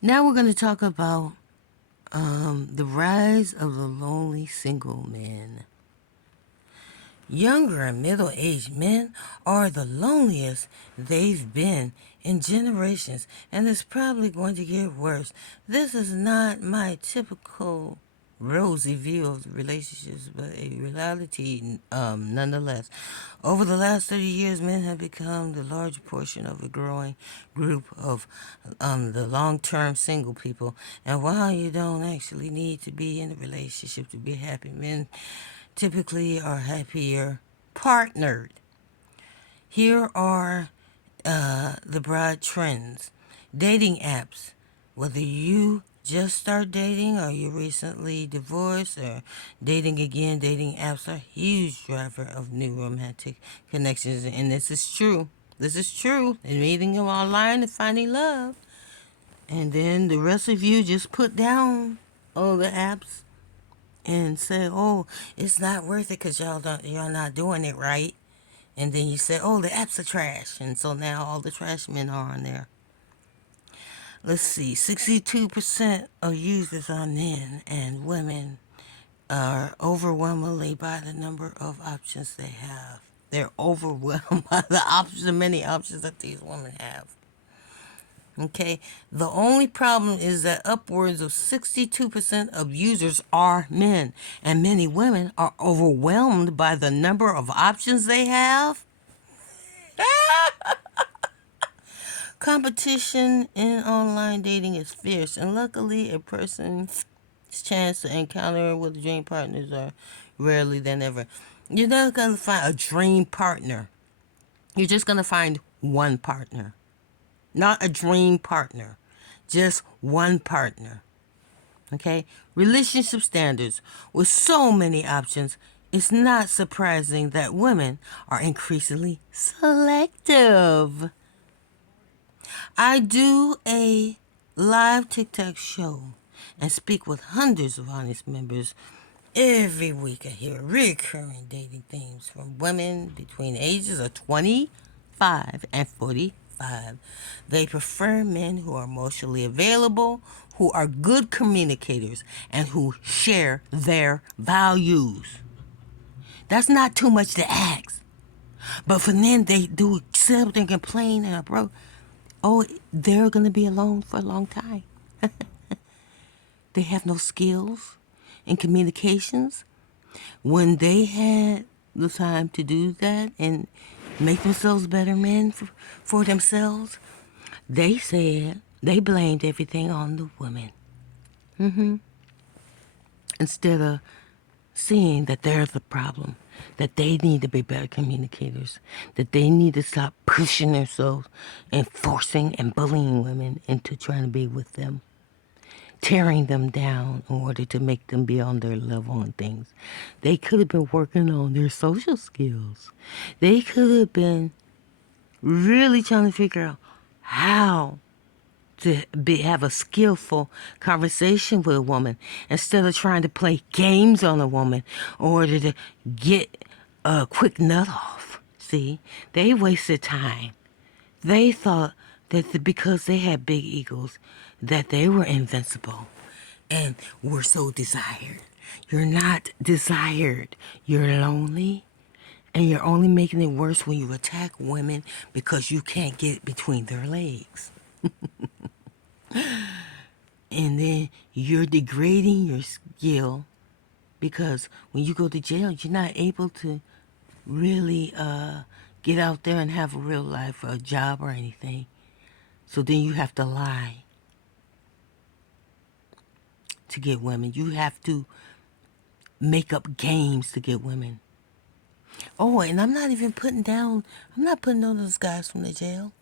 Now we're going to talk about the rise of the lonely single man. Younger and middle-aged men are the loneliest they've been in generations, and it's probably going to get worse. This is not my typical rosy view of relationships, but a reality nonetheless. Over the last 30 years, men have become the large portion of a growing group of the long-term single people. And while you don't actually need to be in a relationship to be happy, men typically are happier partnered. Here are the broad trends. Dating apps. Whether you just start dating or you recently divorced or dating again, dating apps are a huge driver of new romantic connections. And this is true. This is true. And meeting them online and finding love. And then the rest of you just put down all the apps and say, "Oh, it's not worth it because y'all not doing it right." And then you say, "Oh, the apps are trash," and so now all the trash men are on there. Let's see, 62% of users are men, and women are overwhelmingly by the number of options they have. They're overwhelmed by the many options that these women have. Okay, the only problem is that upwards of 62% of users are men, and many women are overwhelmed by the number of options they have. Competition in online dating is fierce, and luckily, a person's chance to encounter with dream partners are rarely than ever. You're not going to find a dream partner. You're just going to find one partner. Not a dream partner, just one partner. Okay? Relationship standards. With so many options, it's not surprising that women are increasingly selective. I do a live TikTok show and speak with hundreds of honest members. Every week I hear recurring dating themes from women between ages of 25 and 45. They prefer men who are emotionally available, who are good communicators, and who share their values. That's not too much to ask. But for men, they do sit up and complain and bro, oh, they're going to be alone for a long time. They have no skills in communications. When they had the time to do that and make themselves better men for themselves, they said they blamed everything on the women. Instead of seeing that they're the problem, that they need to be better communicators, that they need to stop pushing themselves and forcing and bullying women into trying to be with them, tearing them down in order to make them be on their level and things. They could have been working on their social skills. They could have been really trying to figure out how to have a skillful conversation with a woman instead of trying to play games on a woman or to get a quick nut off. See, they wasted time. They thought that because they had big egos, that they were invincible and were so desired. You're not desired. You're lonely, and you're only making it worse when you attack women because you can't get between their legs. And then you're degrading your skill because when you go to jail, you're not able to really get out there and have a real life or a job or anything. So then you have to lie to get women. You have to make up games to get women. Oh, and I'm not putting down those guys from the jail.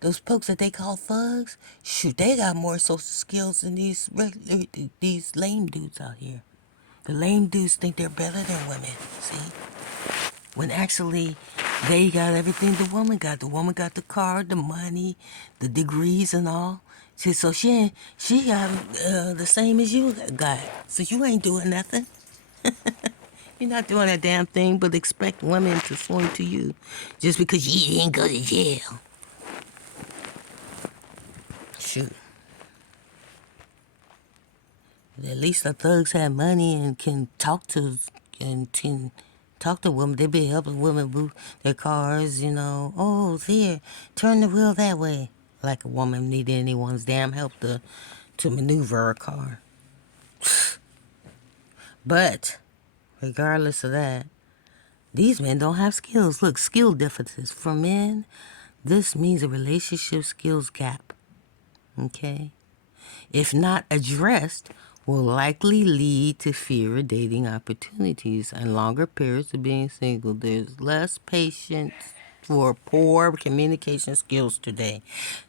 Those folks that they call thugs, shoot, they got more social skills than these lame dudes out here. The lame dudes think they're better than women, see? When actually they got everything the woman got. The woman got the car, the money, the degrees and all. See, so she got the same as you got. So you ain't doing nothing. You're not doing a damn thing but expect women to swing to you just because you didn't go to jail. Shoot. At least the thugs have money and can talk to women. They be helping women move their cars, you know. Oh, there, turn the wheel that way. Like a woman needed anyone's damn help to maneuver a car. But regardless of that, these men don't have skills. Look, skill differences. For men, this means a relationship skills gap. Okay? If not addressed, will likely lead to fewer dating opportunities and longer periods of being single. There's less patience for poor communication skills today.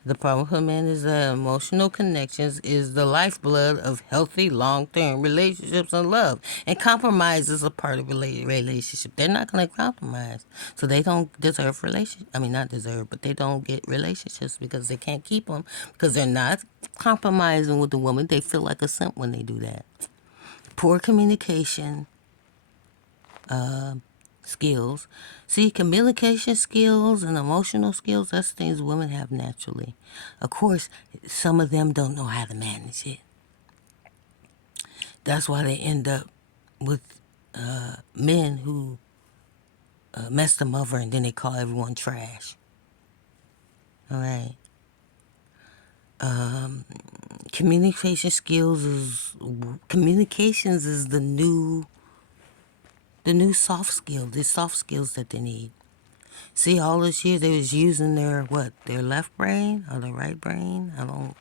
The problem for men is that emotional connections is the lifeblood of healthy long-term relationships and love. And compromise is a part of relationship. They're not going to compromise. So they don't deserve relationships. I mean, not deserve, but they don't get relationships because they can't keep them because they're not compromising with the woman. They feel like a simp when they do that. Poor communication skills. See, communication skills and emotional skills, that's things women have naturally. Of course, some of them don't know how to manage it. That's why they end up with men who mess them over and then they call everyone trash. All right. Communications is the new soft skill, the soft skills that they need. See, all this year they was using their left brain or the right brain? I don't know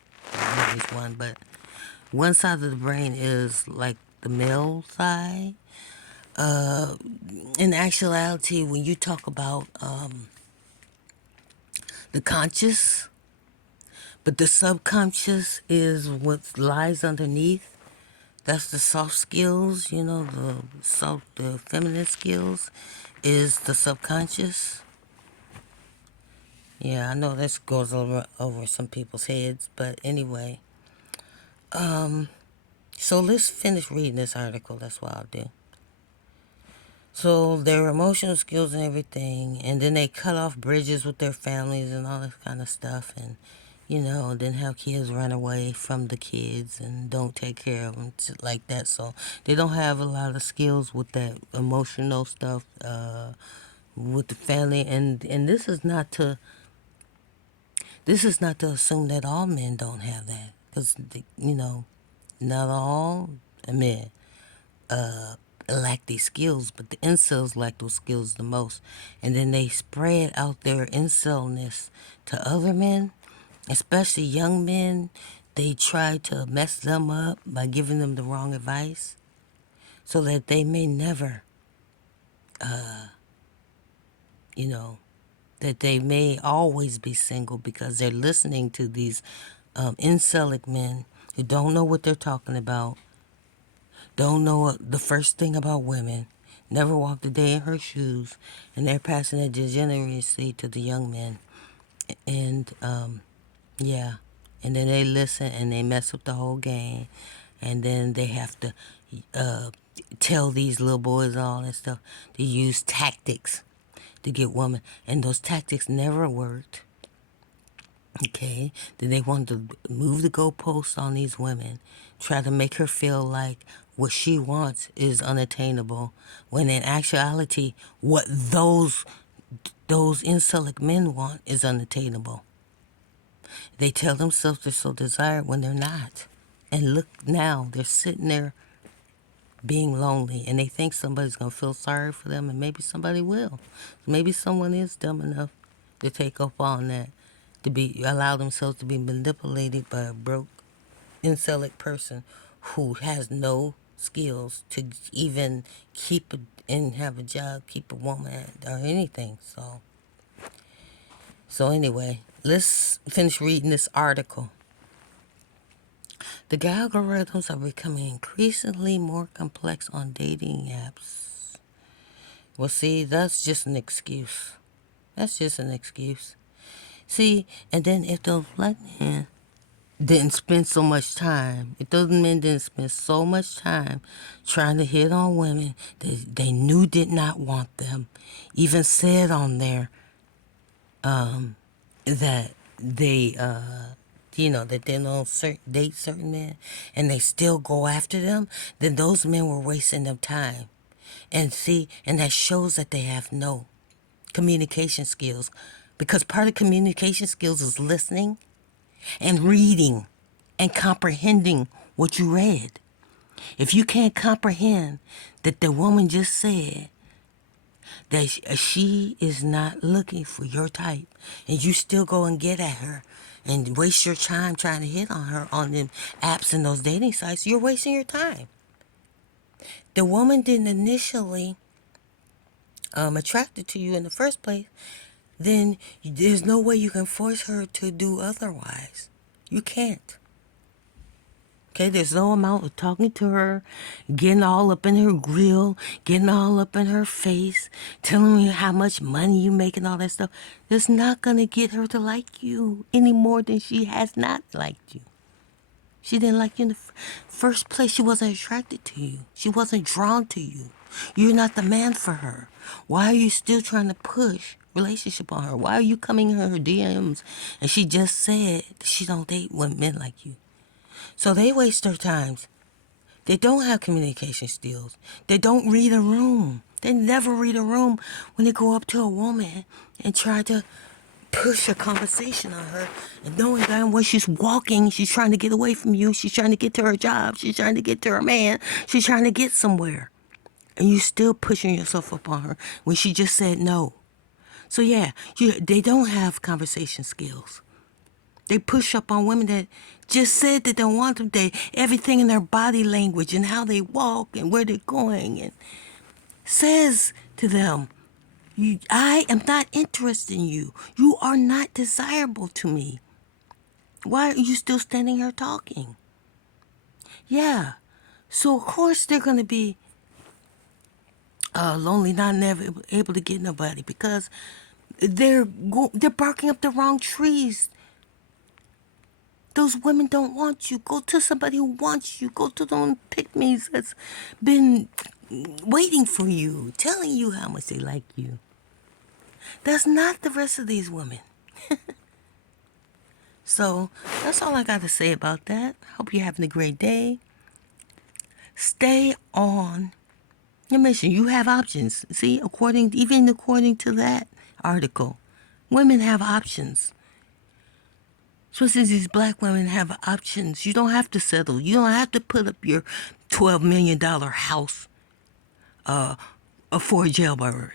which one, but one side of the brain is like the male side. In actuality, when you talk about the conscious, but the subconscious is what lies underneath. That's the soft skills, you know, the feminine skills is the subconscious. Yeah, I know this goes over some people's heads, but anyway. So let's finish reading this article. That's what I'll do. So their emotional skills and everything, and then they cut off bridges with their families and all this kind of stuff, and then have kids run away from the kids and don't take care of them like that. So they don't have a lot of skills with that emotional stuff with the family, and this is not to assume that all men don't have that, because not all men lack these skills, but the incels lack those skills the most. And then they spread out their incelness to other men, especially young men. They try to mess them up by giving them the wrong advice so that they may never, that they may always be single because they're listening to these incelic men who don't know what they're talking about, don't know the first thing about women, never walked a day in her shoes, and they're passing that degeneracy to the young men. And, yeah. And then they listen and they mess up the whole game. And then they have to tell these little boys and all that stuff to use tactics to get women. And those tactics never worked. Okay? Then they want to move the goalposts on these women, try to make her feel like what she wants is unattainable, when in actuality, what those incelic men want is unattainable. They tell themselves they're so desired when they're not. And look now, they're sitting there being lonely, and they think somebody's going to feel sorry for them, and maybe somebody will. Maybe someone is dumb enough to take up on that, to allow themselves to be manipulated by a broke, incelic person who has no skills to even and have a job, keep a woman, or anything. So anyway, let's finish reading this article. The algorithms are becoming increasingly more complex on dating apps. Well, see, that's just an excuse. That's just an excuse. See, and then if those black men didn't spend so much time, if those men didn't spend so much time trying to hit on women that they knew did not want them, even said on there that they that they don't date certain men, and they still go after them, then those men were wasting their time. And see, and that shows that they have no communication skills. Because part of communication skills is listening and reading and comprehending what you read. If you can't comprehend that the woman just said that she is not looking for your type, and you still go and get at her and waste your time trying to hit on her on them apps and those dating sites, you're wasting your time. The woman didn't initially attracted to you in the first place, then there's no way you can force her to do otherwise. You can't. Okay, there's no amount of talking to her, getting all up in her grill, getting all up in her face, telling her how much money you make and all that stuff. That's not going to get her to like you any more than she has not liked you. She didn't like you in the first place. She wasn't attracted to you. She wasn't drawn to you. You're not the man for her. Why are you still trying to push relationship on her? Why are you coming in her DMs and she just said she don't date men like you? So they waste their times. They don't have communication skills. They don't read a room. They never read a room when they go up to a woman and try to push a conversation on her, and knowing damn well she's walking, she's trying to get away from you, she's trying to get to her job, she's trying to get to her man, she's trying to get somewhere. And you still pushing yourself up on her when she just said no. So yeah, they don't have conversation skills. They push up on women that just said that they want them. Everything in their body language and how they walk and where they're going and says to them, I am not interested in you. You are not desirable to me. Why are you still standing here talking? Yeah. So of course they're gonna be lonely, not never able to get nobody because they're barking up the wrong trees. Those women don't want you. Go to somebody who wants you. Go to them pick-me's that's been waiting for you, telling you how much they like you. That's not the rest of these women. So that's all I got to say about that. Hope you're having a great day. Stay on your mission. You have options. See, even according to that article, women have options. Especially these black women have options. You don't have to settle. You don't have to put up your $12 million house for a jailbird.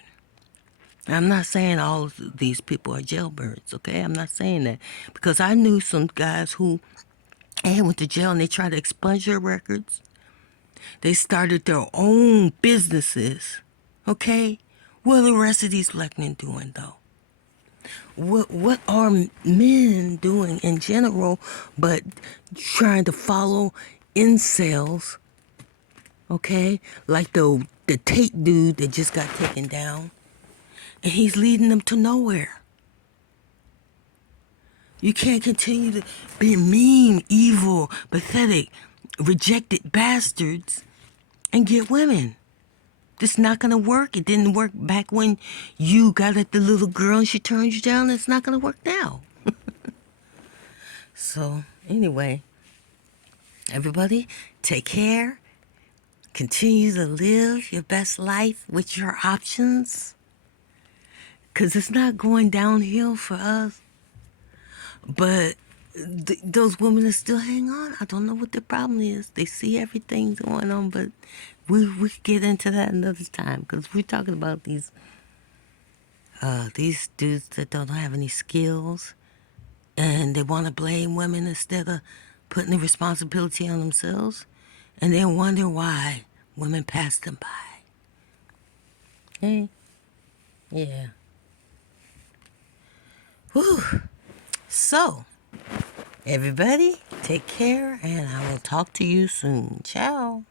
I'm not saying all of these people are jailbirds, okay? I'm not saying that. Because I knew some guys who went to jail and they tried to expunge their records. They started their own businesses, okay? What are the rest of these black men doing, though? What are men doing in general but trying to follow incels, okay? Like the Tate dude that just got taken down. And he's leading them to nowhere. You can't continue to be mean, evil, pathetic, rejected bastards and get women. It's not going to work. It didn't work back when you got at the little girl and she turned you down. It's not going to work now. So, anyway, everybody, take care. Continue to live your best life with your options. Because it's not going downhill for us. But those women that still hang on, I don't know what the problem is. They see everything going on, but we could get into that another time because we're talking about these dudes that don't have any skills and they want to blame women instead of putting the responsibility on themselves, and then wonder why women pass them by. Hey, yeah. Whew. So, everybody, take care, and I will talk to you soon. Ciao.